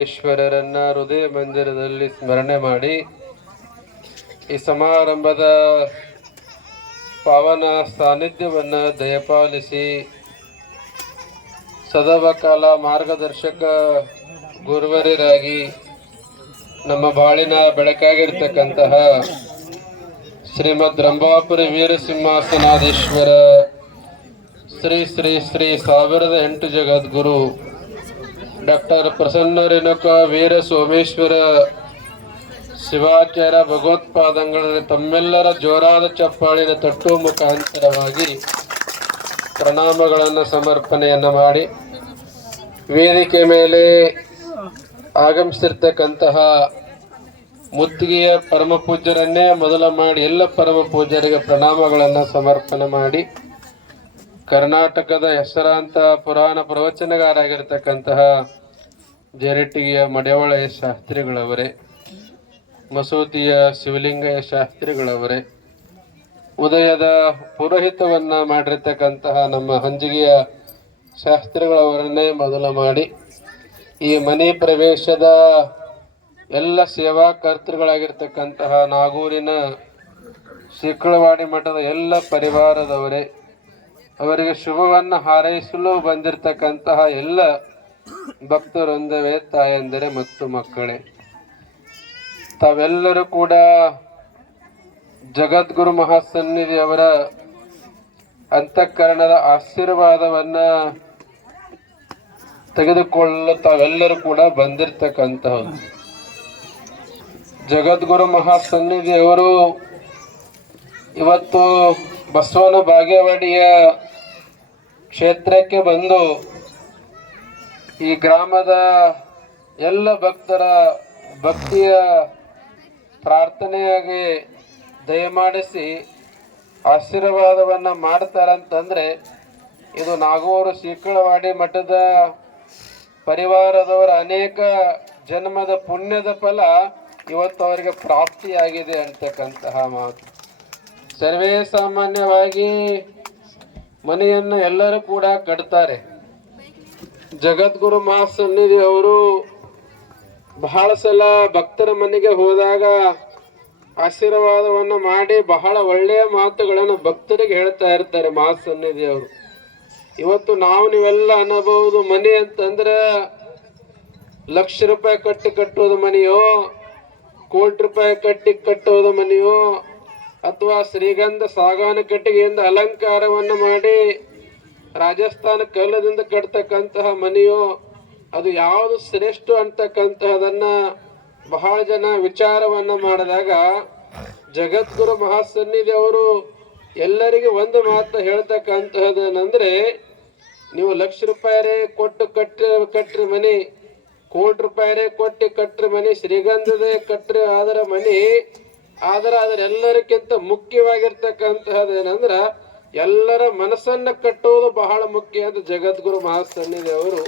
ಈಶ್ವರರನ್ನ ಹೃದಯ ಮಂದಿರದಲ್ಲಿ ಸ್ಮರಣೆ ಮಾಡಿ ಈ ಸಮಾರಂಭದ ಪಾವನ ಸಾನ್ನಿಧ್ಯವನ್ನ ದಯಪಾಲಿಸಿ ಸದಾವಕಾಲ ಮಾರ್ಗದರ್ಶಕ ಗುರುವರಿರಾಗಿ ನಮ್ಮ ಬಾಳಿನ ಬೆಳಕಾಗಿರ್ತಕ್ಕಂತಹ ಶ್ರೀಮದ್ ರಂಭಾಪುರಿ ವೀರಸಿಂಹಾಸನಾಧೀಶ್ವರ ಶ್ರೀ ಶ್ರೀ ಶ್ರೀ ಸಾವಿರದ ಎಂಟು ಜಗದ್ಗುರು ಡಾಕ್ಟರ್ ಪ್ರಸನ್ನ ರೇಣುಕ ವೀರ ಸೋಮೇಶ್ವರ ಶಿವಾಚಾರ್ಯ ಭಗವತ್ಪಾದಂಗಳಲ್ಲಿ ತಮ್ಮೆಲ್ಲರ ಜೋರಾದ ಚಪ್ಪಾಳಿನ ತಟ್ಟು ಮುಖಾಂತರವಾಗಿ ಪ್ರಣಾಮಗಳನ್ನು ಸಮರ್ಪಣೆಯನ್ನು ಮಾಡಿ ವೇದಿಕೆ ಮೇಲೆ ಆಗಮಿಸಿರ್ತಕ್ಕಂತಹ ಮುತ್ತಿಗೆಯ ಪರಮ ಪೂಜ್ಯರನ್ನೇ ಮೊದಲ ಮಾಡಿ ಎಲ್ಲ ಪರಮ ಪೂಜ್ಯರಿಗೆ ಪ್ರಣಾಮಗಳನ್ನು ಸಮರ್ಪಣೆ ಮಾಡಿ ಕರ್ನಾಟಕದ ಹೆಸರಾಂತ ಪುರಾಣ ಪ್ರವಚನಗಾರಾಗಿರ್ತಕ್ಕಂತಹ ಜರಟಿಗೆಯ ಮಡೆವಳೆಯ ಶಾಸ್ತ್ರಿಗಳವರೇ ಮಸೂತಿಯ ಶಿವಲಿಂಗಯ ಶಾಸ್ತ್ರಿಗಳವರೇ, ಉದಯದ ಪುರೋಹಿತವನ್ನ ಮಾಡಿರ್ತಕ್ಕಂತಹ ನಮ್ಮ ಹಂಜಿಗೆಯ ಶಾಸ್ತ್ರಿಗಳವರನ್ನೇ ಮೊದಲ ಮಾಡಿ, ಈ ಮನೆ ಪ್ರವೇಶದ ಎಲ್ಲ ಸೇವಾ ಕರ್ತೃಗಳಾಗಿರ್ತಕ್ಕಂತಹ ನಾಗೂರಿನ ಶಿಕ್ಕಳವಾಡಿ ಮಠದ ಎಲ್ಲ ಪರಿವಾರದವರೇ, ಅವರಿಗೆ ಶುಭವನ್ನು ಹಾರೈಸಲು ಬಂದಿರತಕ್ಕಂತಹ ಎಲ್ಲ ಭಕ್ತರೊಂದವೇ ತಾಯಂದರೆ ಮತ್ತು ಮಕ್ಕಳೇ, ತಾವೆಲ್ಲರೂ ಕೂಡ ಜಗದ್ಗುರು ಮಹಾಸನ್ನಿಧಿಯವರ ಅಂತಃಕರಣದ ಆಶೀರ್ವಾದವನ್ನ ತೆಗೆದುಕೊಳ್ಳಲು ತಾವೆಲ್ಲರೂ ಕೂಡ ಬಂದಿರತಕ್ಕಂತಹದ್ದು. ಜಗದ್ಗುರು ಮಹಾಸನ್ನಿಧಿಯವರು ಇವತ್ತು ಬಸವನ ಬಾಗೇವಾಡಿಯ ಕ್ಷೇತ್ರಕ್ಕೆ ಬಂದು ಈ ಗ್ರಾಮದ ಎಲ್ಲ ಭಕ್ತರ ಭಕ್ತಿಯ ಪ್ರಾರ್ಥನೆಯಾಗಿ ದಯಮಾಡಿಸಿ ಆಶೀರ್ವಾದವನ್ನು ಮಾಡ್ತಾರಂತಂದರೆ ಇದು ನಾಗೂರು ಶೀಕಳವಾಡಿ ಮಠದ ಪರಿವಾರದವರ ಅನೇಕ ಜನ್ಮದ ಪುಣ್ಯದ ಫಲ ಇವತ್ತು ಅವರಿಗೆ ಪ್ರಾಪ್ತಿಯಾಗಿದೆ ಅಂತಕ್ಕಂತಹ ಮಾತು. ಸರ್ವೇ ಸಾಮಾನ್ಯವಾಗಿ ಮನೆಯನ್ನು ಎಲ್ಲರೂ ಕೂಡ ಕಟ್ತಾರೆ. ಜಗದ್ಗುರು ಮಹಾಸನ್ನಿಧಿ ಅವರು ಬಹಳ ಸಲ ಭಕ್ತರ ಮನೆಗೆ ಹೋದಾಗ ಆಶೀರ್ವಾದವನ್ನು ಮಾಡಿ ಬಹಳ ಒಳ್ಳೆಯ ಮಾತುಗಳನ್ನು ಭಕ್ತರಿಗೆ ಹೇಳ್ತಾ ಇರ್ತಾರೆ ಮಹಾಸನ್ನಿಧಿ ಅವರು. ಇವತ್ತು ನಾವು ನೀವೆಲ್ಲ ಅನ್ನಬಹುದು ಮನೆ ಅಂತಂದ್ರೆ ಲಕ್ಷ ರೂಪಾಯಿ ಕಟ್ಟಿ ಕಟ್ಟೋದು ಮನೆಯೋ, ಕೋಟಿ ರೂಪಾಯಿ ಕಟ್ಟಿ ಕಟ್ಟೋದು ಮನೆಯೋ, ಅಥವಾ ಶ್ರೀಗಂಧ ಸಾಗಾನ ಕಟ್ಟಿಗೆಯಿಂದ ಅಲಂಕಾರವನ್ನು ಮಾಡಿ ರಾಜಸ್ಥಾನ ಕಲ್ಲದಿಂದ ಕಟ್ತಕ್ಕಂತಹ ಮನೆಯೋ, ಅದು ಯಾವುದು ಶ್ರೇಷ್ಠ ಅಂತಕ್ಕಂತಹದನ್ನ ಬಹಳ ಜನ ವಿಚಾರವನ್ನ ಮಾಡಿದಾಗ ಜಗದ್ಗುರು ಮಹಾಸನ್ನಿಧಿ ಅವರು ಎಲ್ಲರಿಗೆ ಒಂದು ಮಾತು ಹೇಳ್ತಕ್ಕಂತಹದೇನಂದ್ರೆ, ನೀವು ಲಕ್ಷ ರೂಪಾಯಿ ಕೊಟ್ಟು ಕಟ್ಟಿ ಕಟ್ಟ್ರಿ ಮನೆ, ಕೋಟಿ ರೂಪಾಯಿ ಕೊಟ್ಟು ಕಟ್ಟ್ರಿ ಮನೆ, ಶ್ರೀಗಂಧದ ಕಟ್ಟ್ರಿ ಅದರ ಮನೆ, ಆದ್ರೆ ಅದರೆಲ್ಲರಿಗಿಂತ ಮುಖ್ಯವಾಗಿರ್ತಕ್ಕಂತಹದ್ದೇನಂದ್ರ ಎಲ್ಲರ ಮನಸ್ಸನ್ನ ಕಟ್ಟುವುದು ಬಹಳ ಮುಖ್ಯ ಅಂತ ಜಗದ್ಗುರು ಮಹಾಸನ್ನಿಧಿ ಅವರು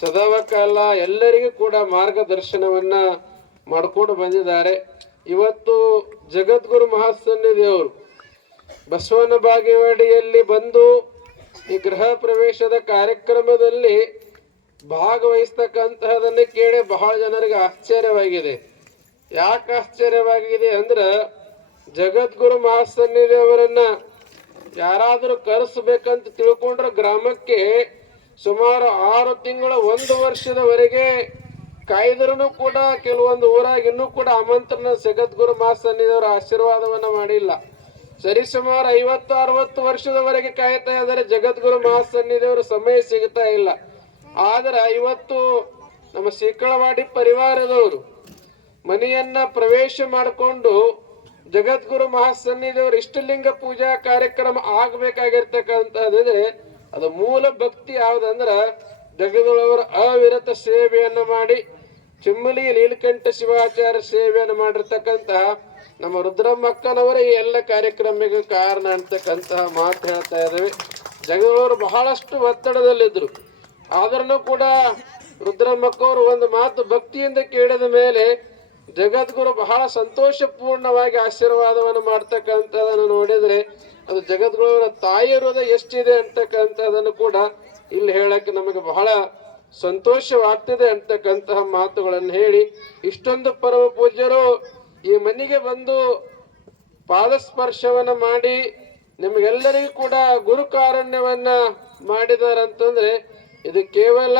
ಸದಾವಕಾಲ ಎಲ್ಲರಿಗೂ ಕೂಡ ಮಾರ್ಗದರ್ಶನವನ್ನ ಮಾಡ್ಕೊಂಡು ಬಂದಿದ್ದಾರೆ. ಇವತ್ತು ಜಗದ್ಗುರು ಮಹಾಸನ್ನಿಧಿ ಅವರು ಬಸವನ ಬಾಗೇವಾಡಿಯಲ್ಲಿ ಬಂದು ಈ ಗೃಹ ಪ್ರವೇಶದ ಕಾರ್ಯಕ್ರಮದಲ್ಲಿ ಭಾಗವಹಿಸ್ತಕ್ಕಂತಹದನ್ನ ಕೇಳಿ ಬಹಳ ಜನರಿಗೆ ಆಶ್ಚರ್ಯವಾಗಿದೆ. ಯಾಕೆ ಆಶ್ಚರ್ಯವಾಗಿದೆ ಅಂದ್ರೆ ಜಗದ್ಗುರು ಮಹಾಸನ್ನಿಧಿ ಅವರನ್ನ ಯಾರಾದರೂ ಕರೆಸ್ಬೇಕಂತ ತಿಳ್ಕೊಂಡ್ರೆ ಗ್ರಾಮಕ್ಕೆ ಸುಮಾರು ಆರು ತಿಂಗಳ ಒಂದು ವರ್ಷದವರೆಗೆ ಕಾಯ್ದರೂ ಕೂಡ ಕೆಲವೊಂದು ಊರಾಗ ಇನ್ನೂ ಕೂಡ ಆಮಂತ್ರಣ ಜಗದ್ಗುರು ಮಹಾಸನ್ನಿಧಿಯವರ ಆಶೀರ್ವಾದವನ್ನು ಮಾಡಿಲ್ಲ. ಸರಿಸುಮಾರು ಐವತ್ತು, ಅರವತ್ತು ವರ್ಷದವರೆಗೆ ಕಾಯ್ತಾ ಇದ್ದಾರೆ ಜಗದ್ಗುರು ಮಹಾಸನ್ನಿದೇವರು ಸಮಯ ಸಿಗ್ತಾ ಇಲ್ಲ. ಆದ್ರೆ ಇವತ್ತು ನಮ್ಮ ಶೀಕಳವಾಡಿ ಪರಿವಾರದವರು ಮನೆಯನ್ನ ಪ್ರವೇಶ ಮಾಡಿಕೊಂಡು ಜಗದ್ಗುರು ಮಹಾಸನ್ನಿಧಿಯವರು ಇಷ್ಟಲಿಂಗ ಪೂಜಾ ಕಾರ್ಯಕ್ರಮ ಆಗ್ಬೇಕಾಗಿರ್ತಕ್ಕಂಥದ್ದಿದ್ರೆ ಅದು ಮೂಲ ಭಕ್ತಿ ಯಾವ್ದಂದ್ರ ಜಗದ್ಗುರು ಅವಿರತ ಸೇವೆಯನ್ನು ಮಾಡಿ ಚಿಮ್ಮಲಿ ನೀಲಕಂಠ ಶಿವಾಚಾರ್ಯ ಸೇವೆಯನ್ನು ಮಾಡಿರ್ತಕ್ಕಂತಹ ನಮ್ಮ ರುದ್ರಮ್ಮಕ್ಕನವರೇ ಈ ಎಲ್ಲ ಕಾರ್ಯಕ್ರಮಕ್ಕೆ ಕಾರಣ ಅಂತಕ್ಕಂತಹ ಮಾತು ಹೇಳ್ತಾ ಇದ್ದೇವೆ. ಜಗದವರು ಬಹಳಷ್ಟು ಒತ್ತಡದಲ್ಲಿದ್ದರು. ಆದ್ರೂ ಕೂಡ ರುದ್ರಮ್ಮಕ್ಕವರು ಒಂದು ಮಾತು ಭಕ್ತಿಯಿಂದ ಕೇಳಿದ ಮೇಲೆ ಜಗದ್ಗುರು ಬಹಳ ಸಂತೋಷಪೂರ್ಣವಾಗಿ ಆಶೀರ್ವಾದವನ್ನು ಮಾಡ್ತಕ್ಕಂಥದನ್ನು ನೋಡಿದ್ರೆ ಅದು ಜಗದ್ಗುರುವರ ತಾಯಿ ಹೃದಯ ಎಷ್ಟಿದೆ ಅಂತಕ್ಕಂಥದನ್ನು ಕೂಡ ಇಲ್ಲಿ ಹೇಳಕ್ಕೆ ನಮಗೆ ಬಹಳ ಸಂತೋಷವಾಗ್ತಿದೆ ಅಂತಕ್ಕಂತಹ ಮಾತುಗಳನ್ನು ಹೇಳಿ ಇಷ್ಟೊಂದು ಪರಮ ಪೂಜ್ಯರು ಈ ಮನೆಗೆ ಬಂದು ಪಾದಸ್ಪರ್ಶವನ್ನು ಮಾಡಿ ನಿಮಗೆಲ್ಲರಿಗೂ ಕೂಡ ಗುರುಕಾರಣ್ಯವನ್ನ ಮಾಡಿದಾರಂತಂದ್ರೆ ಇದು ಕೇವಲ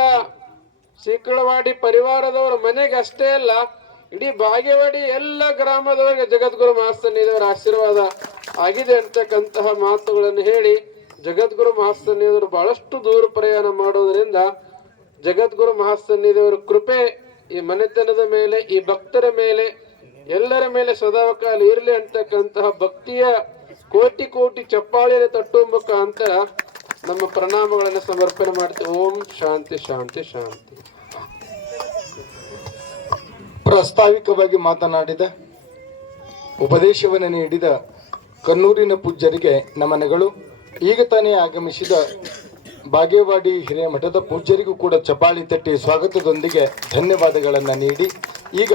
ಸೀಕಳವಾಡಿ ಪರಿವಾರದವರ ಮನೆಗೆ ಅಷ್ಟೇ ಅಲ್ಲ ಇಡೀ ಬಾಗೇವಾಡಿ ಎಲ್ಲ ಗ್ರಾಮದವರಿಗೆ ಜಗದ್ಗುರು ಮಹಾಸ್ತನಿಯವರ ಆಶೀರ್ವಾದ ಆಗಿದೆ ಅಂತಕ್ಕಂತಹ ಮಾತುಗಳನ್ನು ಹೇಳಿ ಜಗದ್ಗುರು ಮಹಾಸ್ತನಿಯವರು ಬಹಳಷ್ಟು ದೂರ ಪ್ರಯಾಣ ಮಾಡೋದರಿಂದ ಜಗದ್ಗುರು ಮಹಾಸ್ತನಿದೇವರ ಕೃಪೆ ಈ ಮನೆತನದ ಮೇಲೆ, ಈ ಭಕ್ತರ ಮೇಲೆ, ಎಲ್ಲರ ಮೇಲೆ ಸದಾಕಾಲ ಇರಲಿ ಅಂತಕ್ಕಂತಹ ಭಕ್ತಿಯ ಕೋಟಿ ಕೋಟಿ ಚಪ್ಪಾಳಿನ ತಟ್ಟುವ ಮುಖಾಂತರ ನಮ್ಮ ಪ್ರಣಾಮಗಳನ್ನು ಸಮರ್ಪಣೆ ಮಾಡ್ತೀವಿ. ಓಂ ಶಾಂತಿ ಶಾಂತಿ ಶಾಂತಿ. ಪ್ರಾಸ್ತಾವಿಕವಾಗಿ ಮಾತನಾಡಿದ, ಉಪದೇಶವನ್ನು ನೀಡಿದ ಕನ್ನೂರಿನ ಪೂಜ್ಯರಿಗೆ ನಮನಗಳು. ಈಗ ತಾನೇ ಆಗಮಿಸಿದ ಬಾಗೇವಾಡಿ ಹಿರೇಮಠದ ಪೂಜ್ಯರಿಗೂ ಕೂಡ ಚಪಾಳಿ ತಟ್ಟಿ ಸ್ವಾಗತದೊಂದಿಗೆ ಧನ್ಯವಾದಗಳನ್ನು ನೀಡಿ. ಈಗ